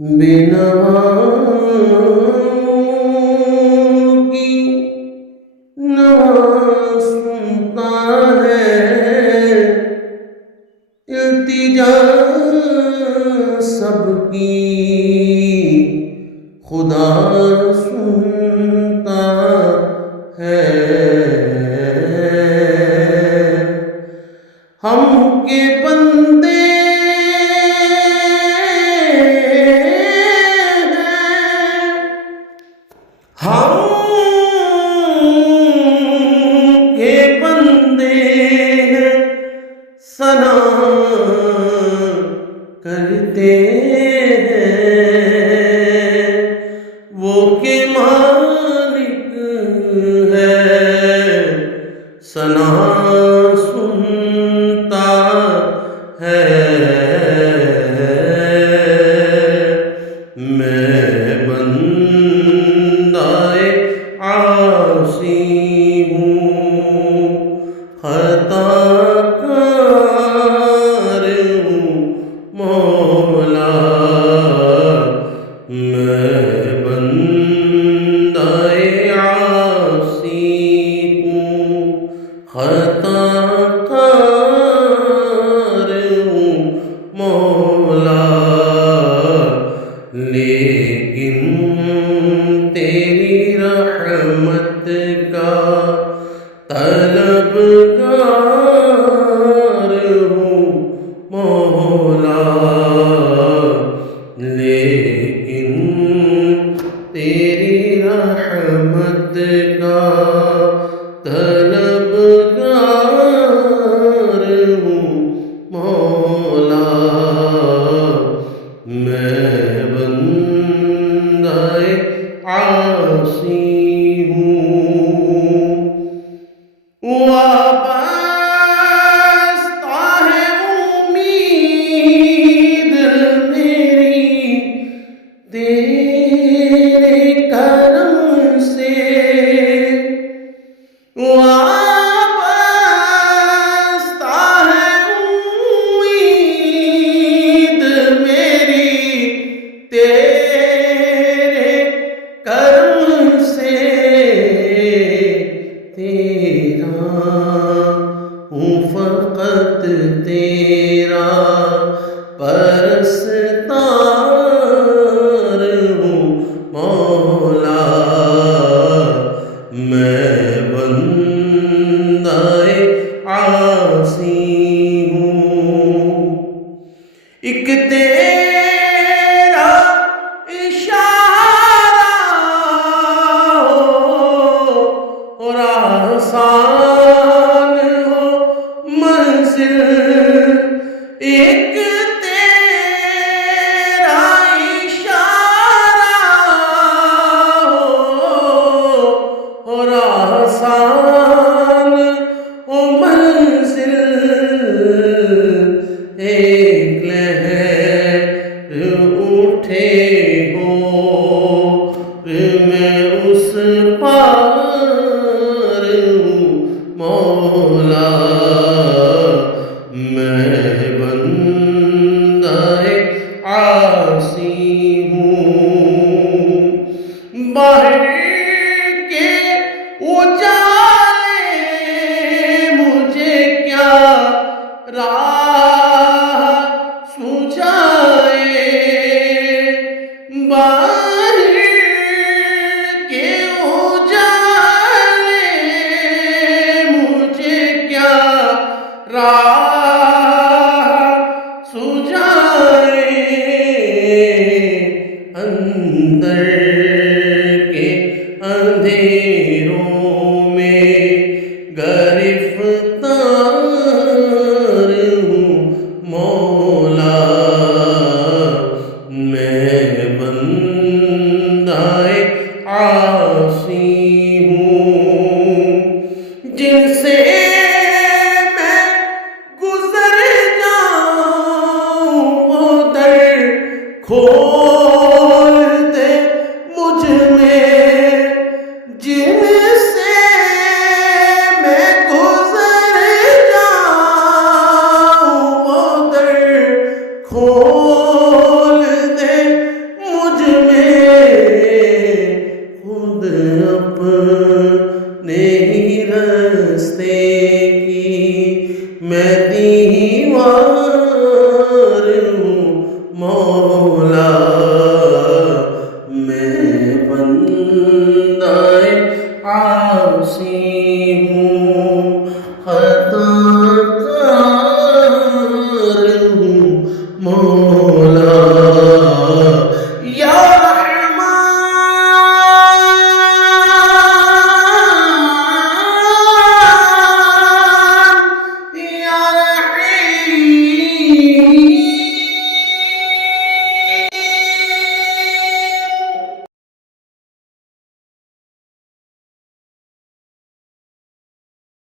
बेनवाओं की नवा सुनता है, इल्तिजा सबकी खुदा सुनता है। हम के बंदे हम के बंदे हैं, सना करते हैं। वो के मालिक है, सना सुनता है। मैं बंदाए आसी हूँ, खताकार हूँ मौला। मैं बंदाए आसी हूँ, खताकार हूँ मौला। लेकिन तेरी रहमत का तलबगार हूँ मौला। लेकिन तेरी रहमत का तलबगार हूँ मौला। मैं बंदाए आसी हूँ, वाबस्ता है उम्मीद मेरी तेरे करम से। वाबस्ता है उम्मीद मेरी तेरे करम से। तेरा हूँ फ़क़त तेरा परस्तार हूँ मौला। मैं बंदाए आसी हूँ, एक तेरा इशारा हो और आसान हो मंजिल। एक तेरा इशारा हो और आसान हो मंजिल। एक लहर उठे हो मैं उस पार हूँ मौला। मैं बंदाए आसी हूँ, बाहर के उजाले मुझे क्या राह सुझाए। बाहर के उजाले मुझे क्या राह सुझाए। अंदर के अंधेरों में गिरफ्तार हूँ मौला। मैं बंदाए आसी हूँ, जिनसे मैं गुजर जाऊँ वो दर खो